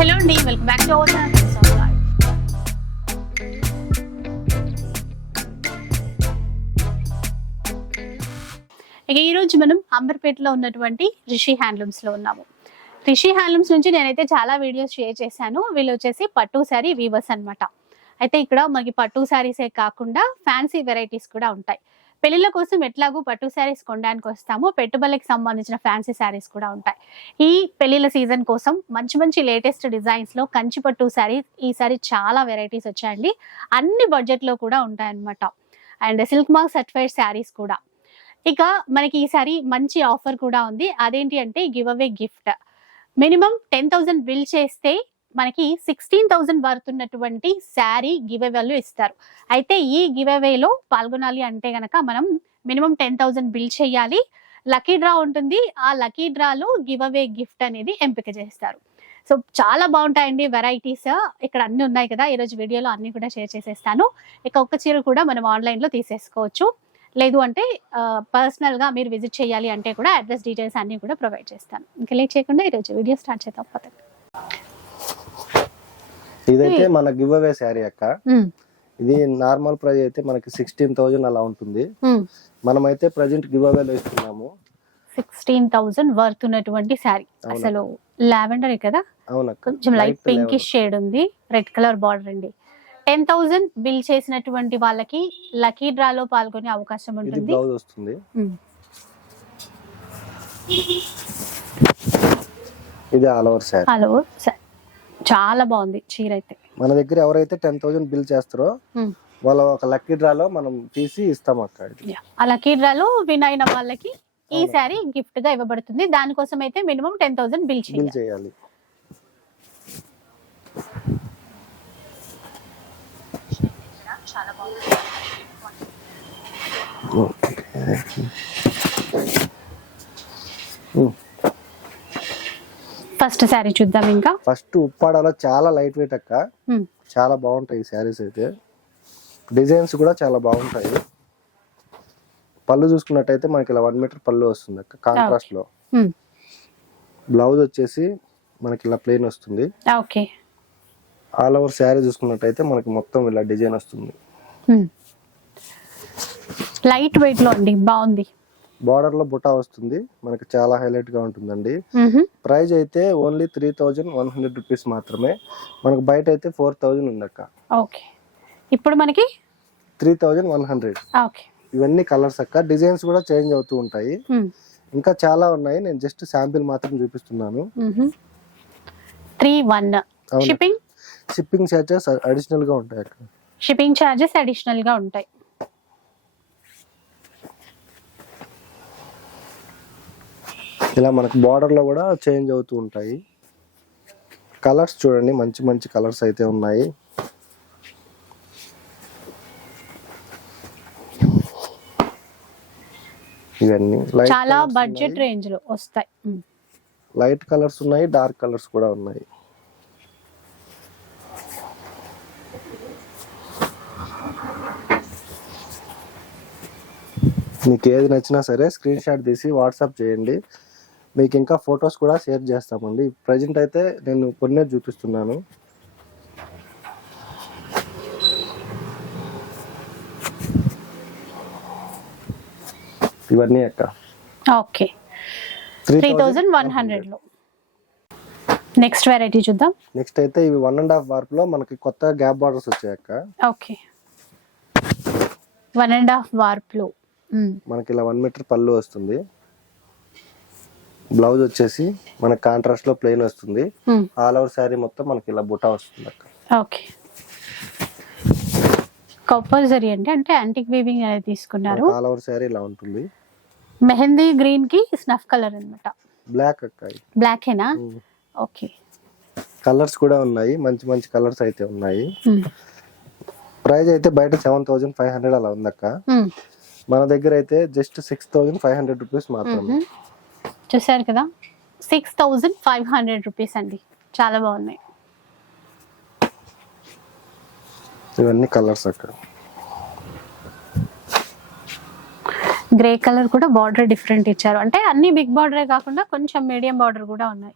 Hello అండి welcome back to our ఇక ఈరోజు మనం అంబర్పేటలో ఉన్నటువంటి రిషి హ్యాండ్లూమ్స్లో ఉన్నాము. రిషి హ్యాండ్లూమ్స్ నుంచి నేనైతే చాలా వీడియోస్ షేర్ చేశాను. వీళ్ళు వచ్చేసి పట్టు శారీ వీవర్స్ అన్నమాట. అయితే ఇక్కడ మనకి పట్టు శారీసే కాకుండా ఫ్యాన్సీ వెరైటీస్ కూడా ఉంటాయి. పెళ్ళిళ్ళ కోసం ఎట్లాగూ పట్టు శారీస్ కొనడానికి వస్తాము పెట్టుబడులకు సంబంధించిన ఫ్యాన్సీ శారీస్ కూడా ఉంటాయి. ఈ పెళ్ళిళ్ళ సీజన్ కోసం మంచి మంచి లేటెస్ట్ డిజైన్స్లో కంచి పట్టు శారీస్ ఈసారి చాలా వెరైటీస్ వచ్చాయండి. అన్ని బడ్జెట్లో కూడా ఉంటాయన్నమాట. And silk mark certified sarees కూడా. ఇక మనకి ఈసారి మంచి ఆఫర్ కూడా ఉంది. అదేంటి అంటే give away gift. Minimum ten thousand bill చేస్తే మనకి సిక్స్టీన్ థౌజండ్ ఉన్నటువంటి శారీ గివ్ అవేలు ఇస్తారు. అయితే ఈ గివ్ అవేలో పాల్గొనాలి అంటే గనక మనం మినిమం టెన్ థౌసండ్ బిల్ చేయాలి. లకీ డ్రా ఉంటుంది. ఆ లకీ డ్రాలో గివ్ అవే గిఫ్ట్ అనేది ఎంపిక చేస్తారు. సో చాలా బాగుంటాయండి వెరైటీస్ ఇక్కడ అన్ని ఉన్నాయి కదా. ఈరోజు వీడియోలో అన్ని కూడా షేర్ చేసేస్తాను. ఇక ఒక్క చీర కూడా మనం ఆన్లైన్లో తీసేసుకోవచ్చు. లేదు అంటే పర్సనల్గా మీరు విజిట్ చేయాలి అంటే కూడా అడ్రస్ డీటెయిల్స్ అన్నీ కూడా ప్రొవైడ్ చేస్తాను. ఇంకా లేట్ చేయకుండా ఈరోజు వీడియో స్టార్ట్ చేద్దాం. పోతే ఇదైతే మన గివ్ అవే శారీ అక్క. ఇది నార్మల్ ప్రైస్ అయితే మనకి సిక్స్టీన్ థౌజండ్ అలా ఉంటుంది. మనమైతే ప్రజెంట్ గివ్ అవేలో ఇస్తున్నాము. సిక్స్టీన్ థౌజండ్ వర్త్ ఉన్నటువంటి శారీ. అసలు లావెండర్ కదా? అవునక్క కొంచెం లైట్ పింకిష్ షేడ్ ఉంది. రెడ్ కలర్ బార్డర్ అండి. టెన్ థౌజండ్ బిల్ చేసినటువంటి వాళ్ళకి లక్కీ డ్రాలో పాల్గొనే అవకాశం ఉంటుంది. వస్తుంది. ఇది ఆల్ ఓవర్ శారీ. హలో స- చాలా బాగుంది చీర అయితే మన దగ్గర ఎవరైతే టెన్ థౌజండ్ బిల్ చేస్తారో మ్మ్. వాళ్ళ ఒక లక్కీ డ్రాలో మనం తీసి ఇస్తాం అక్క ఇది. Yeah. ఆ లక్కీ డ్రాలో విన్ అయిన వాళ్ళకి ఈ. శారీ గిఫ్ట్గా ఇవ్వబడుతుంది దానికోసం అయితే minimum ten thousand bill bill చేయాలి చేయాలి ఫస్ట్ శారీ చూద్దాం ఇంకా. ఫస్ట్ ఉప్పాడలో చాలా లైట్ వెయిట్ అక్క. చాలా బాగుంటాయి శారీస్ అయితే. డిజైన్స్ కూడా చాలా బాగుంటాయి. పళ్ళు చూసుకున్నట్టయితే మనకి ఇలా వన్ మీటర్ పళ్ళు వస్తుంది అక్క కాంట్రాస్ట్లో. బ్లౌజ్ వచ్చేసి మనకి ఇలా ప్లెయిన్ వస్తుంది. ఓకే. ఆల్ ఓవర్ శారీ చూసుకున్నట్టయితే మనకి మొత్తం ఇలా డిజైన్ వస్తుంది. లైట్ వెయిట్లో అండి బాగుంది. బార్డర్లో బుటా వస్తుంది. మనకి చాలా హైలైట్గా ఉంటుందండి. ప్రైస్ అయితే only three thousand one hundred rupees మాత్రమే. మనకు బయట అయితే ఫోర్ థౌజండ్ ఉంది అక్క ఓకే ఇప్పుడు మనకి? Three thousand one hundred okay ఇవన్నీ కలర్స్ అక్క. డిజైన్స్ కూడా చేంజ్ అవుతూ ఉంటాయి. ఇంకా చాలా ఉన్నాయి. నేను జస్ట్ శాంపిల్ మాత్రం చూపిస్తున్నాను. Three one. Shipping shipping charges అడిషనల్గా ఉంటాయి అక్క. షిప్పింగ్ ఛార్జెస్ అడిషనల్గా ఉంటాయి. ఇలా మనకు బార్డర్లో కూడా చేంజ్ అవుతూ ఉంటాయి. కలర్స్ చూడండి మంచి మంచి కలర్స్ అయితే ఉన్నాయి. ఇవన్నీ లైట్ చాలా బడ్జెట్. రేంజ్లో వస్తాయి. లైట్ కలర్స్ ఉన్నాయి డార్క్ కలర్స్ కూడా ఉన్నాయి. మీకు ఏది నచ్చినా సరే స్క్రీన్ షాట్ తీసి వాట్సాప్ చేయండి. మీకు ఇంకా ఫొటోస్ కూడా షేర్ చేస్తామండి. ప్రజెంట్ అయితే నేను కొన్నే చూపిస్తున్నాను. ఇవన్నీ అక్క. ఓకే. త్రీ థౌజండ్ వన్ హండ్రెడ్లో నెక్స్ట్ వెరైటీ చూద్దాం. నెక్స్ట్ అయితే ఇవి వన్ అండ్ హాఫ్ వార్ప్లో మనకి కొత్త గ్యాప్ బార్డర్స్ వచ్చాయి అక్క. ఓకే. వన్ అండ్ హాఫ్ వార్ప్లో. మనకి ఇలా వన్ మీటర్ పళ్ళు వస్తుంది. బ్లౌజ్ వచ్చేసి మనకి కాంట్రాస్ట్లో ప్లెయిన్ వస్తుంది. ఆల్ ఓవర్ శారీ మొత్తం మనకి ఇలా బుటా వస్తుంది అక్క. ఓకే కంపల్సరీ అంటే అంటే యాంటిక్ వీవింగ్ అనేది తీసుకున్నారు. ఆల్ ఓవర్ శారీ ఇలా ఉంటుంది. మెహందీ గ్రీన్కి స్నఫ్ కలర్ అన్నమాట. బ్లాక్ అక్క బ్లాక్ ఏనా? ఓకే కలర్స్ కూడా ఉన్నాయి. మంచి మంచి కలర్స్ అయితే ఉన్నాయి. ప్రైస్ అయితే బయట సెవెన్ థౌసండ్ ఫైవ్ హండ్రెడ్ అలా ఉంది అక్క మన దగ్గర అయితే just six thousand five hundred rupees మాత్రమే. చూసారు కదా? Six thousand five hundred rupees అండి. చాలా బాగున్నాయి. ఇవన్నీ కలర్స్ అక్క. గ్రే కలర్ కూడా బార్డర్ డిఫరెంట్ ఇచ్చారు. అంటే అన్ని బిగ్ బార్డరే కాకుండా కొంచెం మీడియం బార్డర్ కూడా ఉన్నాయి.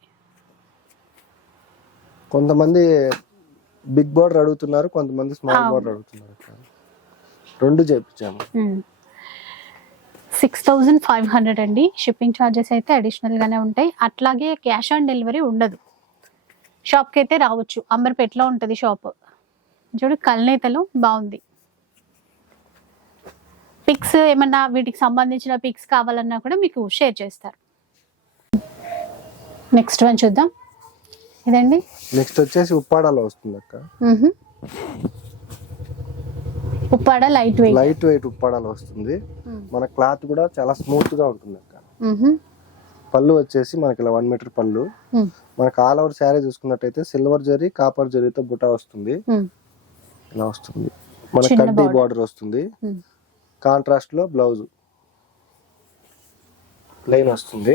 కొంతమంది బిగ్ బోర్డర్ అడుగుతున్నారు కొంతమంది స్మాల్. బోర్డర్ అడుగుతున్నారు. రెండు చేయించాము సిక్స్ థౌజండ్ ఫైవ్ హండ్రెడ్ అండి. షిప్పింగ్ ఛార్జెస్ అయితే అడిషనల్ గానే ఉంటాయి. అట్లాగే క్యాష్ ఆన్ డెలివరీ ఉండదు. షాప్కి అయితే రావచ్చు. అంబర్పేటలో ఉంటుంది షాప్ చూడు కల్నేతలో బాగుంది. పిక్స్ ఏమన్నా వీటికి సంబంధించిన పిక్స్ కావాలన్నా కూడా మీకు షేర్ చేస్తారు. నెక్స్ట్ వన్ చూద్దాం. ఇదండి. నెక్స్ట్ వచ్చేసి ఉప్పాడాలో వస్తుంది అక్క. Uppada light weight. Light weight ఉప్పాడాలో వస్తుంది. మన క్లాత్ కూడా చాలా స్మూత్గా ఉంటుంది అక్క. పళ్ళు వచ్చేసి మనకి ఇలా వన్ మీటర్ పళ్ళు. మనకి ఆల్ ఓవర్ శారీ చూసుకున్నట్టయితే సిల్వర్ జరీ కాపర్ జరీతో బుటా వస్తుంది. ఇలా వస్తుంది. మన కడ్డీ. బార్డర్ వస్తుంది. కాంట్రాస్ట్లో బ్లౌజ్. ప్లెయిన్ వస్తుంది.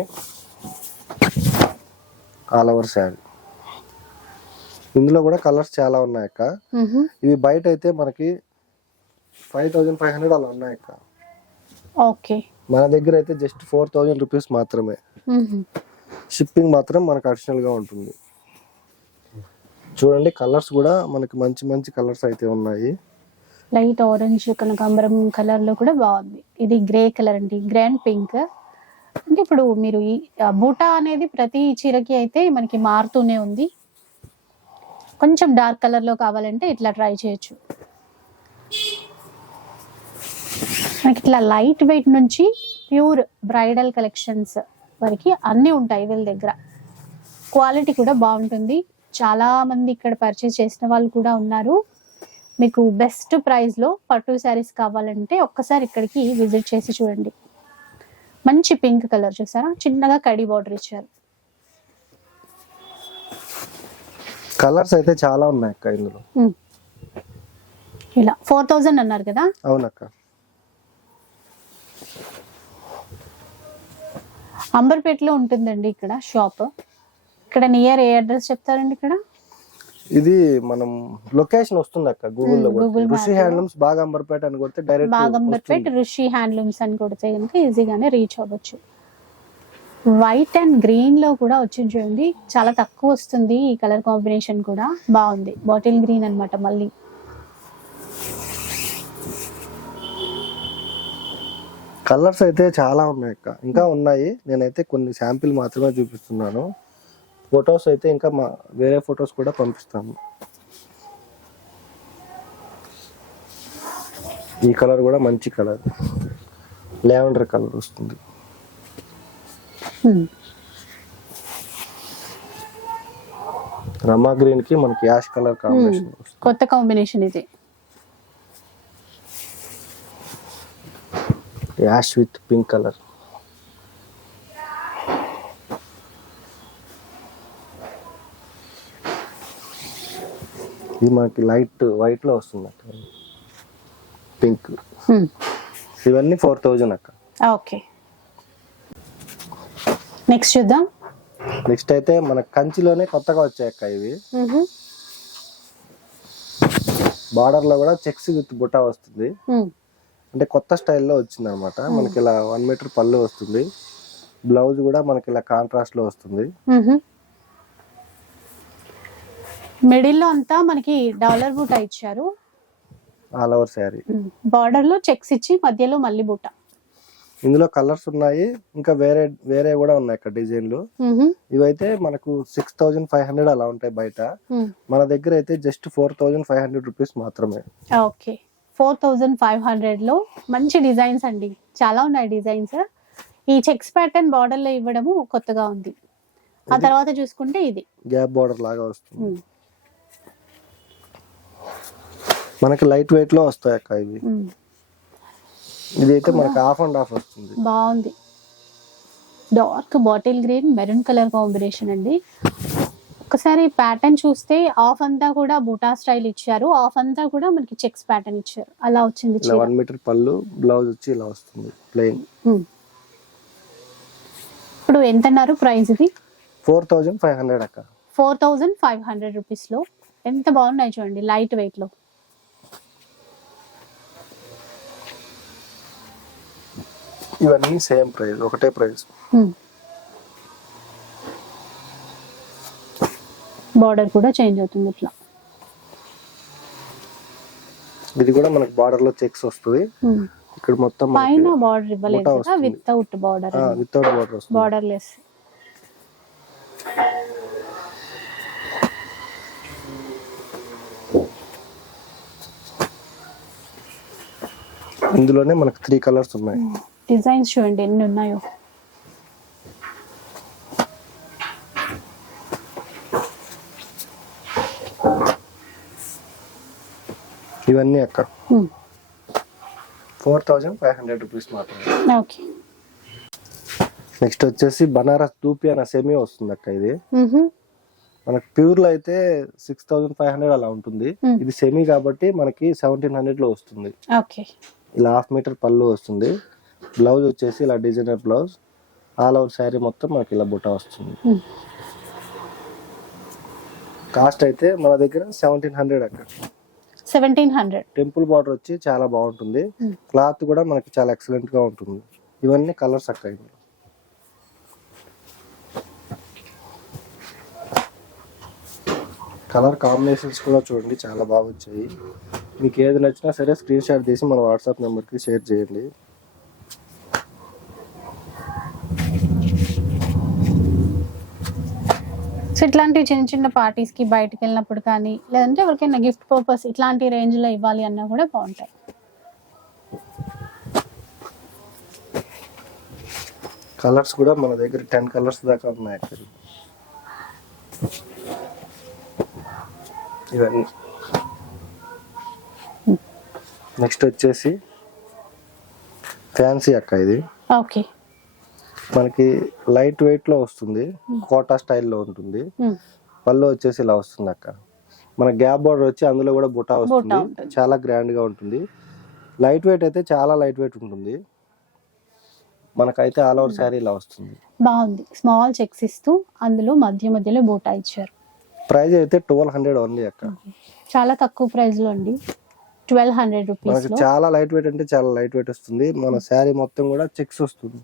All over saree. ఇందులో కూడా కలర్స్ చాలా ఉన్నాయి అక్క. ఇవి బయట అయితే మనకి ఫైవ్ థౌజండ్ ఫైవ్ హండ్రెడ్ అలా ఉన్నాయి అక్క. ఓకే. మన దగ్గర అయితే జస్ట్ ఫోర్ థౌజండ్ రూపీస్ మాత్రమే. షిప్పింగ్ మాత్రం మనకు అడిషనల్గా ఉంటుంది. చూడండి కలర్స్ కూడా మనకి మంచి మంచి కలర్స్ అయితే ఉన్నాయి. లైట్ ఆరెంజ్ కనకాంబరం కలర్లో కూడా బాగుంది. ఇది గ్రే కలర్ అండి. Grey and pink. అంటే ఇప్పుడు మీరు ఈ బూటా అనేది ప్రతి చీరకి అయితే మనకి మారుతూనే ఉంది. కొంచెం డార్క్ కలర్లో కావాలంటే ఇట్లా ట్రై చేయొచ్చు. మనకి ఇట్లా లైట్ వెయిట్ నుంచి ప్యూర్ బ్రైడల్ కలెక్షన్స్ వరకు అన్నీ ఉంటాయి వీళ్ళ దగ్గర. క్వాలిటీ కూడా బాగుంటుంది. చాలా మంది ఇక్కడ పర్చేస్ చేసిన వాళ్ళు కూడా ఉన్నారు. మీకు బెస్ట్ ప్రైస్లో పట్టు శారీస్ కావాలంటే ఒక్కసారి ఇక్కడికి విజిట్ చేసి చూడండి. మంచి పింక్ కలర్ చూసారా? చిన్నగా కడి బార్డర్ ఇచ్చారు. కలర్స్ అయితే చాలా ఉన్నాయి అక్క ఇందులో. ఉమ్. ఇలా ఫోర్ థౌజండ్ అన్నారు కదా? అవునక్క. అంబర్పేటలో ఉంటుందండి ఇక్కడ షాప్. ఇక్కడ నియర్ ఏ అడ్రస్ చెప్తారండి ఇక్కడ? ఇది మనం లొకేషన్ వస్తుంది అక్క గూగుల్లో Google కొడితే. map ఋషి. హ్యాండ్లూమ్స్ బాగా అంబర్పేట అని కొడితే డైరెక్ట్ బాగంబర్పేట్ ఋషి హ్యాండ్లూమ్స్ అని కొడితే కనుక ఈజీగానే రీచ్ అవ్వచ్చు. వైట్ అండ్ గ్రీన్లో కూడా వచ్చింది చూడండి. చాలా తక్కువ వస్తుంది ఈ కలర్ కాంబినేషన్ కూడా. బాగుంది. బాటిల్ గ్రీన్ అన్నమాట మళ్ళీ. కలర్స్ అయితే చాలా ఉన్నాయి అక్క. ఇంకా ఉన్నాయి. నేనైతే కొన్ని శాంపిల్ మాత్రమే చూపిస్తున్నాను. ఫొటోస్ అయితే ఇంకా మా వేరే ఫొటోస్ కూడా పంపిస్తాను. ఈ కలర్ కూడా మంచి కలర్. లావెండర్ కలర్ వస్తుంది. రమా గ్రీన్కి మనకి యాష్ కలర్ కాంబినేషన్ కొత్త కాంబినేషన్ ఇది. Ash with pink colour. ఇది మనకి లైట్ వైట్లో వస్తుంది అక్క పింక్. ఇవన్నీ ఫోర్ థౌజండ్ అక్క. ఓకే. నెక్స్ట్ చూద్దాం. నెక్స్ట్ అయితే మన కంచిలోనే కొత్తగా వచ్చాయి అక్క ఇవి. బార్డర్లో కూడా చెక్స్ విత్ బుటా వస్తుంది. అంటే కొత్త స్టైల్లో వచ్చింది అనమాట మనకి ఇలా వన్ మీటర్ పళ్ళు వస్తుంది. బ్లౌజ్ కూడా మనకి ఇలా కాంట్రాస్ట్లో వస్తుంది. మిడిల్లో అంతా మనకి డాలర్ బూట ఇచ్చారు. ఆల్ ఓవర్ శారీ బార్డర్లో చెక్స్ ఇచ్చి మధ్యలో మళ్ళీ బూట. ఇందులో కలర్స్ ఉన్నాయి. ఇంకా వేరే వేరే కూడా ఉన్నాయి ఇక్కడ డిజైన్లు. ఇవైతే మనకు సిక్స్ థౌజండ్ ఫైవ్ హండ్రెడ్ అలా ఉంటాయి బయట. మన దగ్గర అయితే just four thousand five hundred rupees మాత్రమే. ఓకే. ఫోర్ థౌజండ్ ఫైవ్ హండ్రెడ్లో మంచి డిజైన్స్ అండి. చాలా ఉన్నాయి డిజైన్స్. ఈ చెక్స్ ప్యాటర్న్ బార్డర్లో ఇవ్వడము కొత్తగా ఉంది. ఆ తర్వాత చూసుకుంటే ఇది. గ్యాప్ బార్డర్ లాగా వస్తుంది. మనకి లైట్ వెయిట్లో వస్తాయి అక్క ఇవి. ఇది అయితే మనకి హాఫ్ అండ్ హాఫ్ వస్తుంది. బాగుంది. Dark bottle green maroon colour combination అండి. ఒకసారి ప్యాటర్న్ చూస్తే ఆఫ్ అంతా కూడా బూటా స్టైల్ ఇచ్చారు. ఆఫ్ అంతా కూడా మనకి చెక్స్ ప్యాటర్న్ ఇచ్చారు. అలా వచ్చింది చీర. మీటర్ పళ్ళు బ్లౌజ్ వచ్చి ఇలా వస్తుంది ప్లెయిన్ ఉమ్. ఇప్పుడు ఎంత అన్నారు ప్రైస్ ఇది? ఫోర్ థౌజండ్ ఫైవ్ హండ్రెడ్ అక్క. ఫోర్ థౌజండ్ ఫైవ్ హండ్రెడ్ రూపీస్లో. ఎంత బాగున్నాయి చూడండి లైట్ వెయిట్లో. ఇవన్నీ సేమ్ ప్రైస్ ఒకటే ప్రైస్ ఉమ్. బార్డర్ కూడా చేంజ్ అవుతుంది ఇట్లా. ఇది కూడా మనకి బార్డర్లో చెక్స్ వస్తుంది. ఉమ్. ఇక్కడ మొత్తం పైన బార్డర్ ఇవ్వలేదు కదా. వితౌట్ బార్డర్ వితౌట్ బార్డర్ వస్తుంది. బార్డర్ లెస్ ఇందులోనే మనకి త్రీ కలర్స్ ఉన్నాయి. డిజైన్స్ చూడండి ఎన్ని ఉన్నాయో. ఇవన్నీ అక్క four thousand five hundred rupees మాత్రమే. ఓకే. నెక్స్ట్ వచ్చేసి బనారస్ దూపి అన్న సెమీ వస్తుంది అక్క ఇది. మనకి ప్యూర్లో అయితే సిక్స్ థౌసండ్ ఫైవ్ హండ్రెడ్ అలా ఉంటుంది. ఇది సెమీ కాబట్టి మనకి సెవెంటీన్ హండ్రెడ్లో వస్తుంది. ఓకే. ఇలా హాఫ్ మీటర్ పళ్ళు వస్తుంది. బ్లౌజ్ వచ్చేసి ఇలా designer blouse. All over saree మొత్తం మనకి ఇలా బుట్ట వస్తుంది. కాస్ట్ అయితే మన దగ్గర సెవెంటీన్ హండ్రెడ్ అక్కడ సెవెంటీన్ హండ్రెడ్. టెంపుల్ బార్డర్ వచ్చి చాలా బాగుంటుంది. క్లాత్ కూడా మనకి చాలా ఎక్సలెంట్గా ఉంటుంది. ఇవన్నీ కలర్స్ అక్క ఇందులో కలర్ కాంబినేషన్స్ కూడా చూడండి చాలా బాగా వచ్చాయి. మీకు ఏది నచ్చినా సరే స్క్రీన్ షాట్ తీసి మన వాట్సాప్ నెంబర్కి షేర్ చేయండి. సో ఇట్లాంటి చిన్న చిన్న పార్టీస్కి బయటకు వెళ్ళినప్పుడు కానీ లేదంటే ఎవరికైనా గిఫ్ట్ పర్పస్ ఇట్లాంటి రేంజ్లో ఇవ్వాలి అన్నా కూడా బాగుంటాయి. కలర్స్ కూడా మన దగ్గర టెన్ కలర్స్ దాకా ఉన్నాయి అక్కడ ఇవన్నీ. నెక్స్ట్ వచ్చేసి ఫ్యాన్సీ అక్క ఇది. ఓకే మనకి లైట్ వెయిట్లో వస్తుంది. కోటా స్టైల్లో ఉంటుంది. పళ్ళు వచ్చేసి ఇలా వస్తుంది అక్క. మన గ్యాప్ బార్డర్ వచ్చి అందులో కూడా బుటా వస్తుంది. చాలా గ్రాండ్గా ఉంటుంది. లైట్ వెయిట్ అయితే చాలా లైట్ వెయిట్ ఉంటుంది. మనకైతే ఆల్ ఓవర్ శారీ ఇలా వస్తుంది. బాగుంది. స్మాల్ చెక్స్ ఇస్తూ అందులో మధ్య మధ్యలో బూటా ఇచ్చారు. ప్రైస్ అయితే ట్వెల్వ్ హండ్రెడ్ ఓన్లీ అక్క. చాలా తక్కువ ప్రైస్లో అండి. ట్వెల్వ్ హండ్రెడ్ రూపీస్ చాలా లైట్ వెయిట్ అంటే చాలా లైట్ వెయిట్ వస్తుంది. మన శారీ మొత్తం కూడా చెక్స్ వస్తుంది.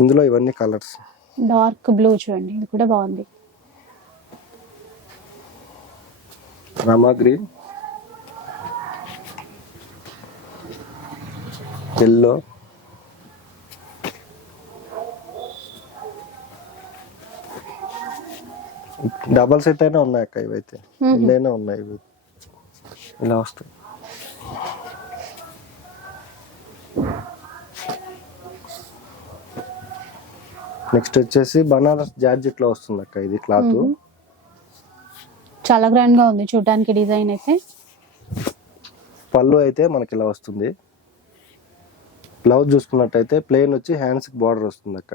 ఇందులో ఇవన్నీ కలర్స్. డార్క్ బ్లూ చూడండి ఇది కూడా బాగుంది. రమా గ్రీన్. ఎల్లో. డబల్ సెట్ అయినా ఉన్నాయి అక్క ఇవైతే. ఎన్నైనా ఉన్నాయి ఇవి. ఇలా వస్తాయి. నెక్స్ట్ వచ్చేసి బనారస్ జార్జెట్లో వస్తుంది అక్క ఇది క్లాత్. చాలా గ్రాండ్గా ఉంది చూడడానికి డిజైన్ అయితే. పళ్ళు అయితే మనకి ఇలా వస్తుంది. బ్లౌజ్ చూసుకున్నట్టయితే ప్లెయిన్ వచ్చి హ్యాండ్స్కి బార్డర్ వస్తుంది అక్క.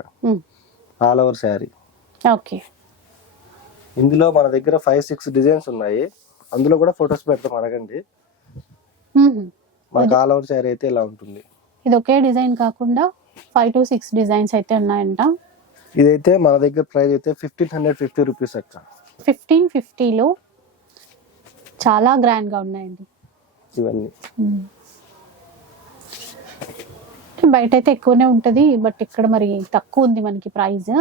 All over saree. ఓకే. ఇందులో మన దగ్గర ఫైవ్ సిక్స్ డిజైన్స్ ఉన్నాయి. అందులో కూడా ఫొటోస్ పెడతాం అడగండి. మనకు ఆల్ ఓవర్ శారీ అయితే ఇలా ఉంటుంది. ఇది ఒకే డిజైన్ కాకుండా ఫైవ్ టు సిక్స్ డిజైన్స్ అయితే ఉన్నాయంట. ఇదైతే మన దగ్గర ప్రైస్ అయితే ఫిఫ్టీన్ హండ్రెడ్ ఫిఫ్టీ రూపీస్ అక్క. ఫిఫ్టీన్ ఫిఫ్టీలో చాలా గ్రాండ్గా ఉన్నాయండి. ఇవన్నీ. బయట అయితే ఎక్కువనే ఉంటది బట్ ఇక్కడ మరి తక్కువ ఉంది మనకి ప్రైస్.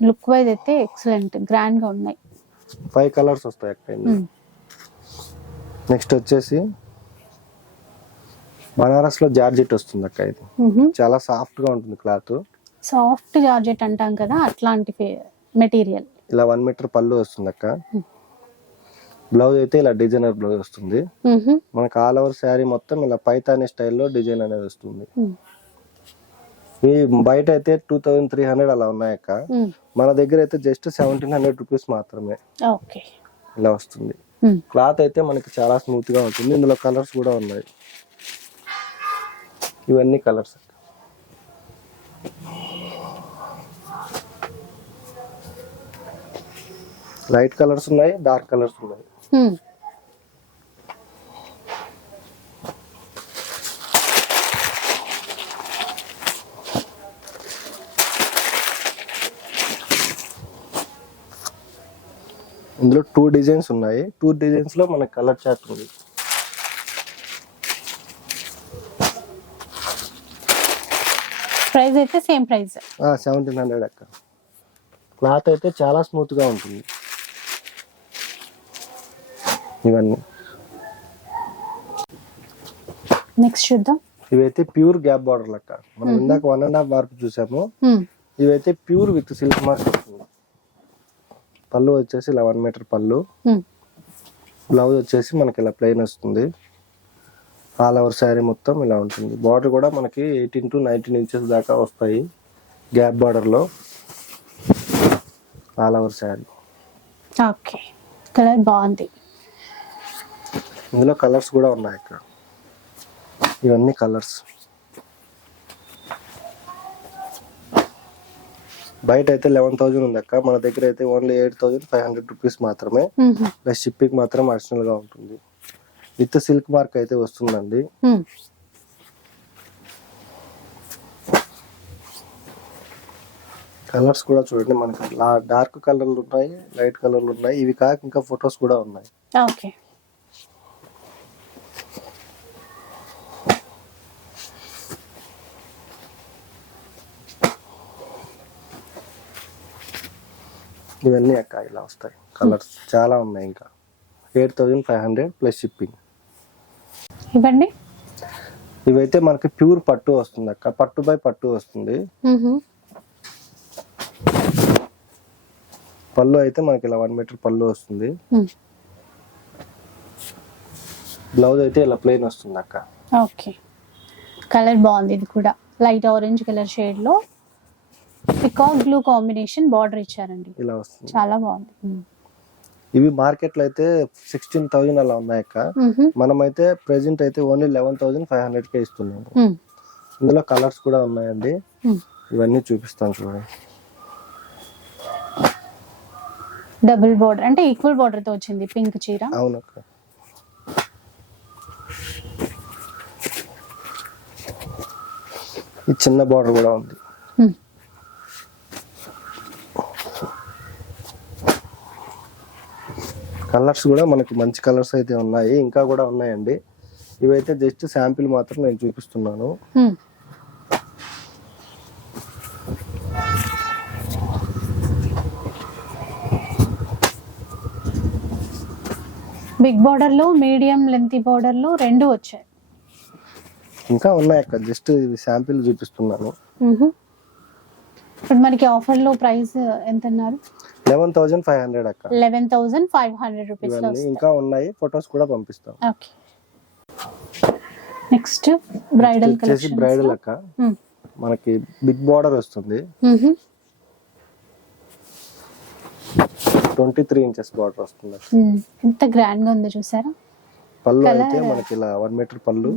లుక్ వైజ్ అయితే ఎక్సలెంట్ గ్రాండ్గా ఉన్నాయి. ఫైవ్ కలర్స్ వస్తాయి అక్క మ్మ్. నెక్స్ట్ వచ్చేసి బనారస్లో జార్జెట్ వస్తుంది అక్క ఇది. చాలా సాఫ్ట్గా ఉంటుంది క్లాత్ సాఫ్ట్ జార్జెట్ అంటాం కదా అట్లాంటి మెటీరియల్. ఇలా వన్ మీటర్ పళ్ళు వస్తుంది అక్క బ్లౌజ్ అయితే ఇలా డిజైనర్ బ్లౌజ్ వస్తుంది. మనకు ఆల్ ఓవర్ శారీ మొత్తం ఇలా పైతాని స్టైల్లో డిజైన్ అనేది వస్తుంది. ఈ బయట అయితే టూ థౌజండ్ త్రీ హండ్రెడ్ అలా ఉన్నాయక్క. మన దగ్గర అయితే జస్ట్ సెవెంటీన్ హండ్రెడ్ రూపీస్ మాత్రమే ఓకే. ఇలా వస్తుంది. క్లాత్ అయితే మనకి చాలా స్మూత్గా ఉంటుంది. ఇందులో కలర్స్ కూడా ఉన్నాయి. ఇవన్నీ కలర్స్ లైట్ కలర్స్ ఉన్నాయి డార్క్ కలర్స్ ఉన్నాయి. ఇందులో టూ డిజైన్స్ ఉన్నాయి. టూ డిజైన్స్లో మనకి కలర్ చార్ట్ ఉంది. ప్రైస్ అయితే సేమ్ ప్రైస్ సెవెంటీన్ హండ్రెడ్ అక్క. క్లాత్ అయితే చాలా స్మూత్గా ఉంటుంది. ఇవన్నీ. నెక్స్ట్ చూద్దాం. ఇవైతే ప్యూర్ గ్యాప్ బార్డర్ లెక్క మనం hmm. ఇందాక వన్ అండ్ హాఫ్ వరకు చూసాము. Hmm. ఇవైతే ప్యూర్ విత్ సిల్క్ మార్క్ పళ్ళు వచ్చేసి ఇలా వన్ మీటర్ పళ్ళు hmm. బ్లౌజ్ వచ్చేసి మనకి ఇలా ప్లెయిన్ వస్తుంది. ఆల్ ఓవర్ శారీ మొత్తం ఇలా ఉంటుంది. బార్డర్ కూడా మనకి ఎయిటీన్ టు నైన్టీన్ ఇంచెస్ దాకా వస్తాయి. గ్యాప్ బార్డర్లో all over saree. Okay. Colour బాగుంది. ఇందులో కలర్స్ కూడా ఉన్నాయి ఇక్కడ. ఇవన్నీ కలర్స్. బయట అయితే లెవెన్ థౌజండ్ ఉంది అక్క. మన దగ్గర అయితే only eight thousand five hundred rupees మాత్రమే. ప్లస్ షిప్పింగ్ మాత్రం అడిషనల్గా ఉంటుంది. విత్ సిల్క్ మార్క్ అయితే వస్తుందండి. కలర్స్ కూడా చూడండి మనకి డార్క్ కలర్లు ఉన్నాయి లైట్ కలర్లు ఉన్నాయి ఇవి కాక ఇంకా ఫొటోస్ కూడా ఉన్నాయి. ఓకే. ఇవన్నీ అక్క ఇలా వస్తాయి కలర్స్. చాలా ఉన్నాయి ఇంకా. Eight thousand five hundred plus shipping ఇవ్వండి. ఇవైతే మనకి ప్యూర్ పట్టు వస్తుంది అక్క. పట్టు బై పట్టు వస్తుంది. పళ్ళు అయితే మనకి ఇలా వన్ మీటర్ పళ్ళు వస్తుంది. బ్లౌజ్ అయితే ఇలా ప్లెయిన్ వస్తుంది అక్క. ఓకే. కలర్ బాగుంది ఇది కూడా. లైట్ ఆరెంజ్ కలర్ షేడ్లో. పికాక్ బ్లూ కాంబినేషన్ బార్డర్ ఇచ్చారండి. ఇలా వస్తుంది. చాలా బాగుంది. ఇవి మార్కెట్లో అయితే సిక్స్టీన్ థౌజండ్ అలా ఉన్నాయి అక్క. ఉహు, మనమైతే ప్రెసెంట్ అయితే only eleven thousand five hundred కే ఇస్తున్నాము ఇందులో కలర్స్ కూడా ఉన్నాయండి. ఇవన్నీ చూపిస్తాను చూడండి. డబుల్ బార్డర్ అంటే ఈక్వల్ బార్డర్తో వచ్చింది పింక్ చీర. అవును అక్క. ఈ చిన్న బార్డర్ కూడా ఉంది. కలర్స్ కూడా మనకి మంచి కలర్స్ అయితే ఉన్నాయి ఇంకా కూడా ఉన్నాయండి. ఇవైతే జస్ట్ శాంపిల్ మాత్రం నేను చూపిస్తున్నాను. బిగ్ బార్డర్లో మీడియం లెంత్ బార్డర్లో రెండు వచ్చాయి. ఇంకా ఉన్నాయి అక్క జస్ట్ ఇది శాంపిల్ చూపిస్తున్నాను. ఇప్పుడు మనకి ఆఫర్లో ప్రైస్ ఎంత అన్నారు లెవెన్ థౌజండ్ ఫైవ్ హండ్రెడ్ అక్క. Eleven thousand five hundred rupees ఇంకా ఉన్నాయి ఫొటోస్ కూడా పంపిస్తాం. ఓకే. నెక్స్ట్ బ్రైడల్ వచ్చేసి బ్రైడల్ అక్క. మనకి బిగ్ బార్డర్ వస్తుంది. ట్వంటీ త్రీ ఇంచెస్ బార్డర్ వస్తుంది. ఎంత గ్రాండ్గా ఉందో చూసారా? పళ్ళు అయితే మనకి ఇలా వన్ మీటర్ పళ్ళు.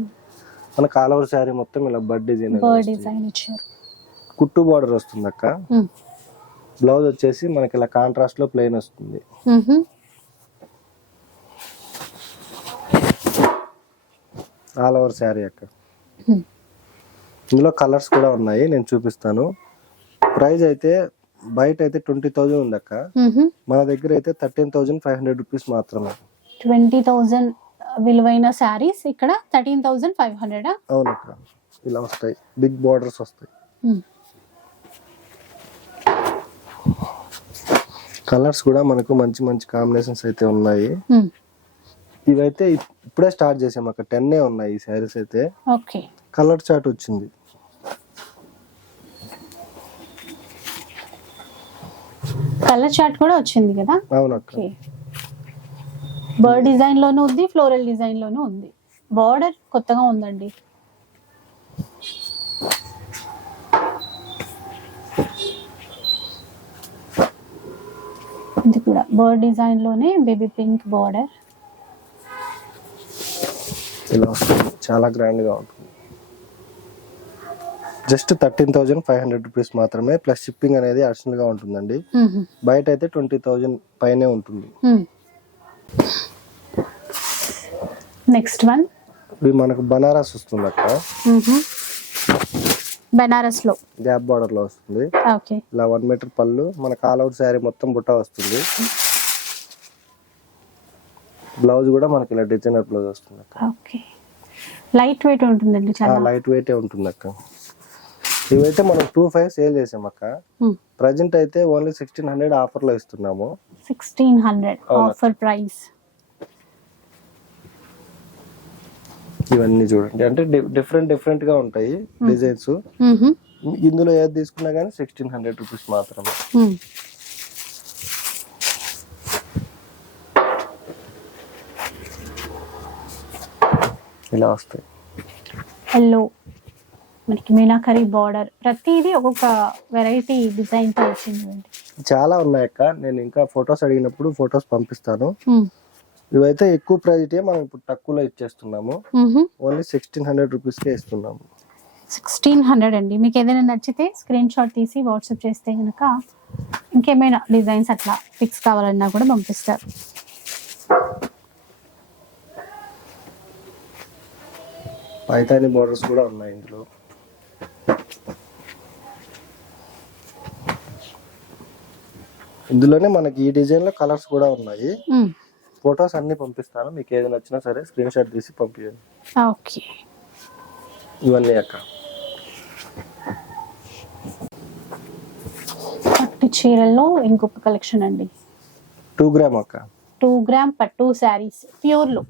మన కాల్ ఓవర్ శారీ మొత్తం ఇలా బడ్ డిజైన్ బర్డ్ డిజైన్ ఇచ్చారు. కుట్టు బార్డర్ వస్తుంది అక్క. బ్లౌజ్ వచ్చేసి మనకి ఇలా కాంట్రాస్ట్లో ప్లెయిన్ వస్తుంది. ఆల్ ఓవర్ శారీ అక్క. ఇందులో కలర్స్ కూడా ఉన్నాయి నేను చూపిస్తాను. ప్రైస్ అయితే బయట అయితే ట్వంటీ థౌజండ్ ఉంది అక్క. మన దగ్గర అయితే thirteen thousand five hundred rupees మాత్రమే. ట్వంటీ థౌజండ్ విలువైన శారీస్ ఇక్కడ థర్టీన్ థౌజండ్ ఫైవ్ హండ్రెడ్ అవునక్క. ఇలా వస్తాయి. బిగ్ బార్డర్స్ వస్తాయి. కలర్స్ కూడా మనకు మంచి మంచి కాంబినేషన్స్ అయితే ఉన్నాయి. ఇవైతే ఇప్- ఇప్పుడే స్టార్ట్ చేసాం. అక్క టెన్ ఉన్నాయి ఈ శారీస్ అయితే. ఓకే. కలర్ చాట్ వచ్చింది. కలర్ చార్ట్ కూడా వచ్చింది కదా? అవునక్క ఓకే. బర్డ్ డిజైన్ లోనూ ఉంది ఫ్లోరల్ డిజైన్ లోనూ ఉంది. బార్డర్ కొత్తగా ఉందండి ఇది కూడా బర్డ్ డిజైన్లోనే బేబీ పింక్ బార్డర్. ఇలా వస్తుంది చాలా గ్రాండ్గా ఉంటుంది. Just thirteen thousand five hundred rupees మాత్రమే ప్లస్ షిప్పింగ్ అనేది అడిషనల్గా ఉంటుందండి. బయట అయితే ట్వంటీ థౌజండ్ పైనే ఉంటుంది. నెక్స్ట్ వన్ ఇవి మనకు బనారస్ వస్తుంది అక్క. బెనారస్లో గ్యాప్ బార్డర్లో వస్తుంది. ఓకే. ఇలా వన్ మీటర్ పళ్ళు మన కాల్ అవుట్ శారీ మొత్తం బుట్ట వస్తుంది. బ్లౌజ్ కూడా మనకి ఇలా డిజైనర్ బ్లౌజ్ వస్తుంది అక్క. ఓకే. లైట్ వెయిట్ ఉంటుందండి చాలా? లైట్ వెయిట్ ఉంటుంది అక్క. ఇవైతే మనం టూ ఫైవ్ సేల్ చేసాం అక్క. ప్రజెంట్ అయితే ఓన్లీ సిక్స్టీన్ హండ్రెడ్ ఆఫర్లో ఇస్తున్నాము. Sixteen hundred. Offer price. ఇవన్నీ చూడండి. అంటే డిఫరెంట్ డిఫరెంట్గా ఉంటాయి డిజైన్స్. ఇందులో ఏది తీసుకున్నా కానీ సిక్స్టీన్ హండ్రెడ్ రూపీస్ మాత్రమే. ఇలా వస్తాయి. ఎల్లో మనకి మీనాకరీ బార్డర్ ప్రతిదీ ఒక్కొక్క వెరైటీ డిజైన్తో వచ్చింది. చాలా ఉన్నాయి అక్క. నేను ఇంకా ఫొటోస్ అడిగినప్పుడు ఫొటోస్ పంపిస్తాను. మ్మ్. ఇవైతే ఎక్కువ ప్రైజ్ మనం ఇప్పుడు తక్కువలో ఇచ్చేస్తున్నాము. ఓన్లీ సిక్స్టీన్ హండ్రెడ్ రూపీస్కే ఇస్తున్నాము. సిక్స్టీన్ హండ్రెడ్ అండి. మీకు ఏదైనా నచ్చితే స్క్రీన్ షాట్ తీసి వాట్సాప్ చేస్తే కనుక ఇంకేమైనా డిజైన్స్ అట్లా పిక్స్ కావాలన్నా కూడా పంపిస్తారు. పైతాని బోర్డర్స్ కూడా ఉన్నాయి ఇందులో. ఇందులోనే మనకి ఈ డిజైన్లో కలర్స్ కూడా ఉన్నాయి. ఫొటోస్ అన్ని పంపిస్తాను. మీకు ఏది నచ్చినా సరే స్క్రీన్ షాట్ తీసి పంపించండి ఓకే. ఇవన్నీ అక్క. పట్టు చీరల్లో ఇంకొక కలెక్షన్ అండి. టూ గ్రామ్ అక్క. టూ గ్రామ్ పట్టు శారీస్ ప్యూర్లో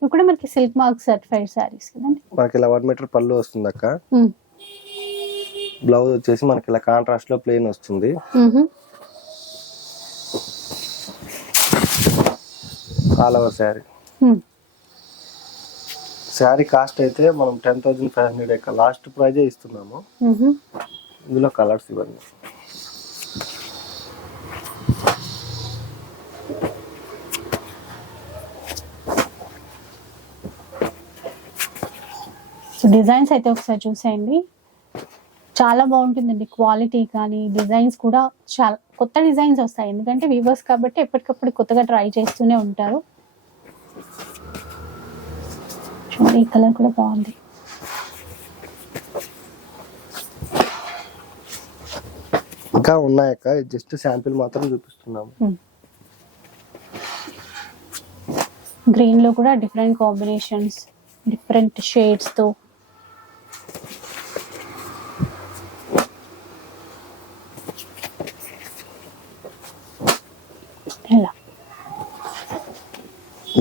ఇవి కూడా మనకి సిల్క్ మార్క్ సర్టిఫైడ్ శారీస్ కదండి మనకి ఇలా వన్ మీటర్ పళ్ళు వస్తుంది అక్క. బ్లౌజ్ వచ్చేసి మనకి ఇలా కాంట్రాస్ట్లో ప్లెయిన్ వస్తుంది. All over saree. Saree cost అయితే మనం ten thousand five hundred last ప్రైజే ఇస్తున్నాము. ఇందులో కలర్స్ ఇవన్నీ డిజైన్స్ అయితే ఒకసారి చూసేయండి. చాలా బాగుంటుందండి క్వాలిటీ కానీ డిజైన్స్ కూడా చాలా కొత్త డిజైన్స్ వస్తాయి. ఎందుకంటే వీవర్స్ కాబట్టి ఎప్పటికప్పుడు కొత్తగా ట్రై చేస్తూనే ఉంటారు. చూడండి ఈ కలర్ కూడా బాగుంది. ఇంకా ఉన్నాయక్క జస్ట్ శాంపిల్ మాత్రం చూపిస్తున్నాము. గ్రీన్లో కూడా డిఫరెంట్ కాంబినేషన్స్ డిఫరెంట్ షేడ్స్తో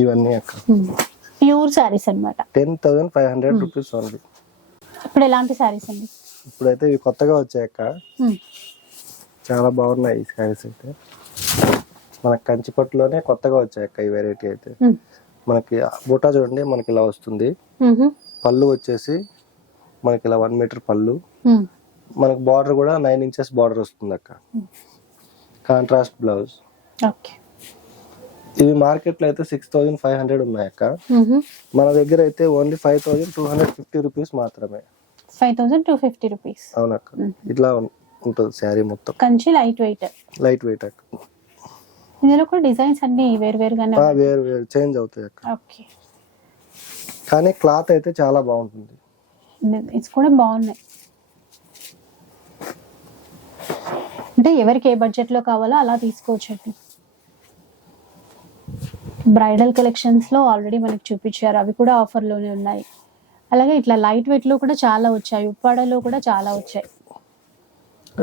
ఇవన్నీ అక్క. ప్యూర్ శారీస్ అన్నమాట. Ten thousand five hundred rupees only. ఇప్పుడు ఎలాంటి శారీస్ అండి? ఇప్పుడైతే ఇవి కొత్తగా వచ్చాయక్క. చాలా బాగున్నాయి ఈ శారీస్ అయితే. మన కంచిపట్టులోనే కొత్తగా వచ్చాయక్క ఈ వెరైటీ అయితే. మనకి బూటా చూడండి మనకి ఇలా వస్తుంది. పళ్ళు వచ్చేసి మనకి ఇలా వన్ మీటర్ పళ్ళు. మనకి బార్డర్ కూడా నైన్ ఇంచెస్ బార్డర్ వస్తుంది అక్క. Contrast blouse okay. ఇవి మార్కెట్లో అయితే సిక్స్ థౌసండ్ ఫైవ్ హండ్రెడ్ ఉన్నాయి అక్క. మన దగ్గర అయితే only five thousand two hundred fifty rupees మాత్రమే. Five thousand two fifty rupees. అవునక్క ఇట్లా ఉంటుంది శారీ మొత్తం. Kanchi light weight. Light weight అక్క. ఇందులో కూడా డిజైన్స్ అన్ని వేరు వేరుగానే వేరు వేరు చేంజ్ అవుతాయి అక్క. ఓకే. కానీ క్లాత్ అయితే చాలా బాగుంటుంది. ఇట్స్ కూడా బాగున్నాయి. అంటే ఎవరికి ఏ బడ్జెట్లో కావాలో అలా తీసుకోవచ్చండి బ్రైడల్ కలెక్షన్స్లో ఆల్రెడీ మనకి చూపించారు. అవి కూడా ఆఫర్లోనే ఉన్నాయి. అలాగే ఇట్లా లైట్ వెయిట్లో కూడా చాలా వచ్చాయి. ఉప్పాడలో కూడా చాలా వచ్చాయి.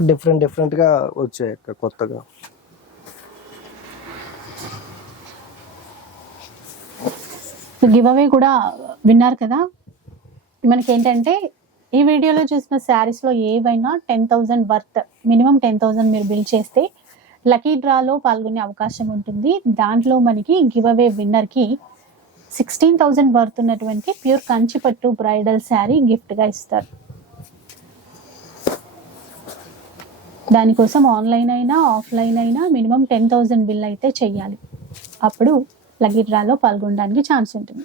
డిఫరెంట్ డిఫరెంట్గా వచ్చాయి కొత్తగా. గివ్ అవే కూడా విన్నారు కదా? మనకి ఏంటంటే ఈ వీడియోలో చూసిన శారీస్లో ఏవైనా ten thousand worth minimum ten thousand మీరు బిల్ చేస్తే లక్కీ డ్రాలో పాల్గొనే అవకాశం ఉంటుంది. దాంట్లో మనకి గివ్ అవే విన్నర్కి సిక్స్టీన్ థౌజండ్ వర్త్ ఉన్నటువంటి ప్యూర్ కంచిపట్టు బ్రైడల్ శారీ గిఫ్ట్గా ఇస్తారు. దానికోసం ఆన్లైన్ అయినా ఆఫ్లైన్ అయినా మినిమం టెన్ థౌజండ్ బిల్ అయితే చెయ్యాలి. అప్పుడు లక్కీ డ్రాలో పాల్గొనడానికి ఛాన్స్ ఉంటుంది.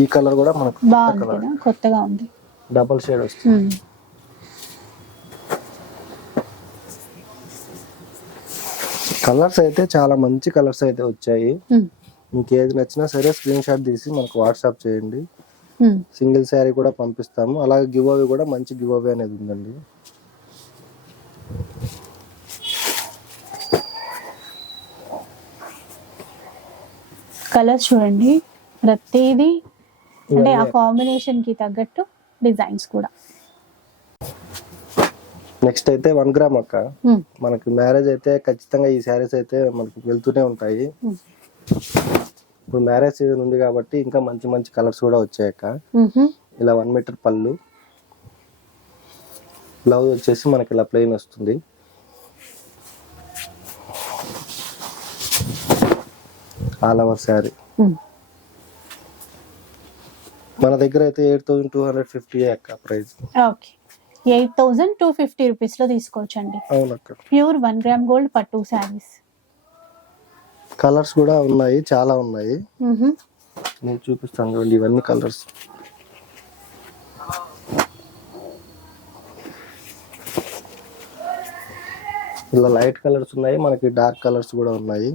ఈ కలర్ కూడా మనకు బాగుంది కదా కొత్తగా ఉంది. డబల్ షేడ్ వస్తుంది. కలర్స్ అయితే చాలా మంచి కలర్స్ అయితే వచ్చాయి. మీకు ఏది నచ్చినా సరే స్క్రీన్ షాట్ తీసి మనకు వాట్సాప్ చేయండి. సింగిల్ శారీ కూడా పంపిస్తాము. అలాగే గివ్ అవే కూడా మంచి గివ్ అవే అనేది ఉందండి. కలర్స్ చూడండి. ప్రతిదీ అంటే ఆ కాంబినేషన్కి తగ్గట్టు డిజైన్స్ కూడా. నెక్స్ట్ అయితే వన్ గ్రామ్ అక్క. మ్మ్. మనకి మ్యారేజ్ అయితే ఖచ్చితంగా ఈ శారీస్ అయితే మనకి వెళ్తూనే ఉంటాయి. మ్మ్. ఇప్పుడు మ్యారేజ్ సీజన్ ఉంది కాబట్టి ఇంకా మంచి మంచి కలర్స్ కూడా వచ్చాయి అక్క. ఇలా వన్ మీటర్ పళ్ళు. బ్లౌజ్ వచ్చేసి మనకి ఇలా ప్లెయిన్ వస్తుంది. ఆల్ ఓవర్ శారీ మన దగ్గర అయితే eight thousand two hundred fifty అక్క price okay eight thousand two fifty రూపీస్లో తీసుకోవచ్చండి. ప్యూర్ వన్ గ్రామ్ గోల్డ్ పట్టు శారీస్. కలర్స్ కూడా ఉన్నాయి చాలా ఉన్నాయి. నేను చూపిస్తాను చూడండి ఇవన్నీ కలర్స్. ఇలా లైట్ కలర్స్ ఉన్నాయి మనకి డార్క్ కలర్స్ కూడా ఉన్నాయి.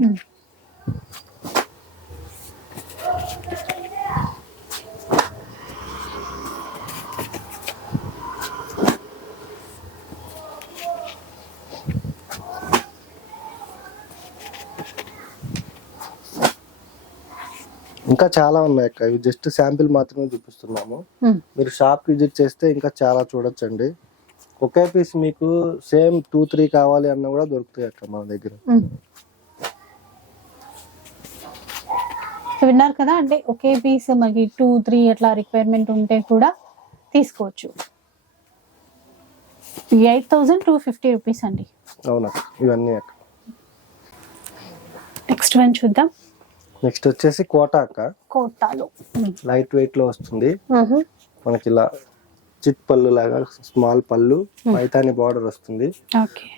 ఇంకా చాలా ఉన్నాయి అక్క. ఇవి జస్ట్ శాంపిల్ మాత్రమే చూపిస్తున్నాము. మీరు షాప్ విజిట్ చేస్తే ఇంకా చాలా చూడొచ్చండి. ఒకే పీస్ మీకు సేమ్ టూ త్రీ కావాలి అన్న కూడా దొరుకుతాయి అక్క మన దగ్గర. విన్నారు కదా? అంటే ఒకే పీస్ మనకి టూ త్రీ అట్లా రిక్వైర్మెంట్ ఉంటే కూడా తీసుకోవచ్చు. Eight thousand two fifty rupees అండి. అవునా? ఇవన్నీ అక్క. నెక్స్ట్ వన్ చూద్దాం. నెక్స్ట్ వచ్చేసి కోట అక్క కోటాలు లైట్ వెయిట్లో వస్తుంది. మనకి ఇలా చిట్ పళ్ళు లాగా స్మాల్ పళ్ళు మైతాని బార్డర్ వస్తుంది.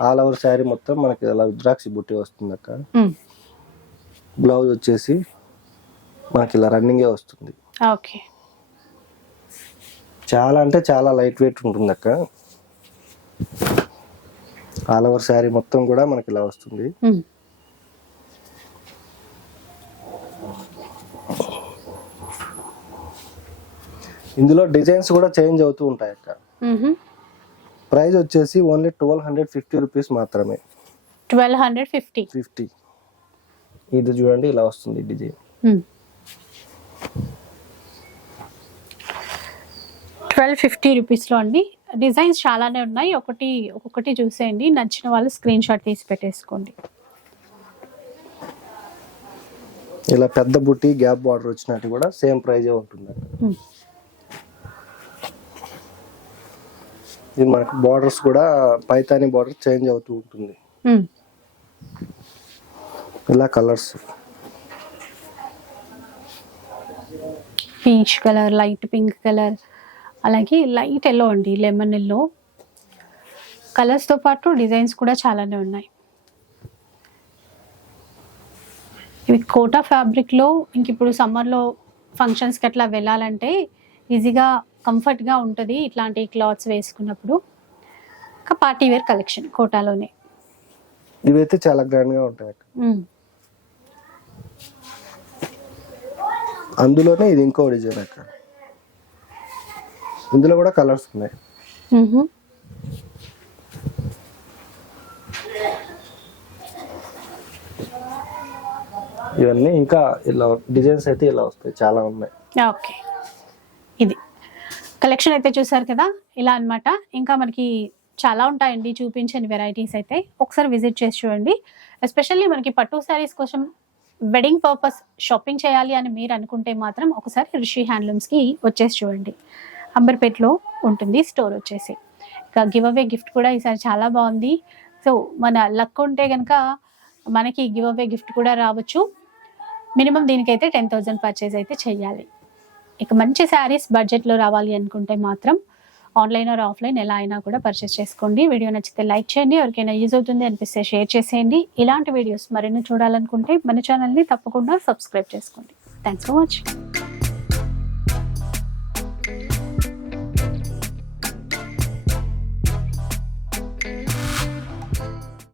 ఆల్ ఓవర్ శారీ మొత్తం మనకి ఇలా రుద్రాక్షి బుట్టి వస్తుంది అక్క. బ్లౌజ్ వచ్చేసి మనకి ఇలా రన్నింగే వస్తుంది. ఓకే. చాలా అంటే చాలా లైట్ వెయిట్ ఉంటుంది అక్క. ఆల్ ఓవర్ శారీ మొత్తం కూడా మనకి ఇలా వస్తుంది. ఇందులో డిజైన్స్ కూడా చేంజ్ అవుతూ ఉంటాయి అక్క ప్రైస్ వచ్చేసి only twelve hundred fifty rupees మాత్రమే. Twelve hundred fifty. ఫిఫ్టీ. ఇది చూడండి ఇలా వస్తుంది డిజైన్. ట్వెల్వ్ ఫిఫ్టీ రూపీస్లో అండి. డిజైన్స్ చాలానే ఉన్నాయి. ఒకటి ఒక్కొక్కటి చూసేయండి. నచ్చిన వాళ్ళు స్క్రీన్ షాట్ తీసి పెట్టేసుకోండి. ఇలా పెద్ద బుట్టి గ్యాప్ బార్డర్ వచ్చినట్టు కూడా సేమ్ ప్రైజే ఉంటుంది అక్క. Hmm. ఇది మనకి బార్డర్స్ కూడా పైతాని బార్డర్ చేంజ్ అవుతూ ఉంటుంది. Hmm. ఇలా colours peach colour light pink colour అలాగే లైట్ ఎల్లో అండి లెమన్ ఎల్లో కలర్స్తో పాటు డిజైన్స్ కూడా చాలానే ఉన్నాయి. ఇవి కోటా ఫ్యాబ్రిక్లో ఇంక ఇప్పుడు సమ్మర్లో ఫంక్షన్స్కి అట్లా వెళ్ళాలంటే ఈజీగా కంఫర్ట్గా ఉంటుంది ఇట్లాంటి క్లాత్స్ వేసుకున్నప్పుడు. ఇంకా పార్టీ వేర్ కలెక్షన్ కోటాలోనే. ఇవైతే చాలా గ్రాండ్గా ఉంటాయి. అందులోనే ఇది ఇంకో డిజైన్ అక్క. ఇందులో కూడా కలర్స్ ఉన్నాయి. ఇవన్నీ ఇంకా ఇలా డిజైన్స్ అయితే ఇలా వస్తాయి చాలా ఉన్నాయి. ఓకే. ఇది. కలెక్షన్ అయితే చూసారు కదా? ఇలా అన్నమాట. ఇంకా మనకి చాలా ఉంటాయండి చూపించని వెరైటీస్ అయితే. ఒకసారి విజిట్ చేసి చూడండి. ఎస్పెషల్లీ మనకి పట్టు శారీస్ కోసం వెడ్డింగ్ పర్పస్ షాపింగ్ చేయాలి అని మీరు అనుకుంటే మాత్రం ఒకసారి రిషి హ్యాండ్లూమ్స్కి వచ్చేసి చూడండి. అంబర్పేట్లో ఉంటుంది స్టోర్ వచ్చేసి. ఇంకా గివ్ అవే గిఫ్ట్ కూడా ఈసారి చాలా బాగుంది. సో మన లక్ ఉంటే కనుక మనకి గివ్ అవే గిఫ్ట్ కూడా రావచ్చు. మినిమం దీనికైతే టెన్ థౌజండ్ పర్చేజ్ అయితే చేయాలి. ఇక మంచి శారీస్ బడ్జెట్లో రావాలి అనుకుంటే మాత్రం ఆన్లైన్ ఆర్ ఆఫ్లైన్ ఎలా అయినా కూడా పర్చేస్ చేసుకోండి. వీడియో నచ్చితే లైక్ చేయండి. ఎవరికైనా యూజ్ అవుతుంది అనిపిస్తే షేర్ చేసేయండి. ఇలాంటి వీడియోస్ మరిన్ని చూడాలనుకుంటే మన ఛానల్ని తప్పకుండా సబ్స్క్రైబ్ చేసుకోండి. Thanks for watching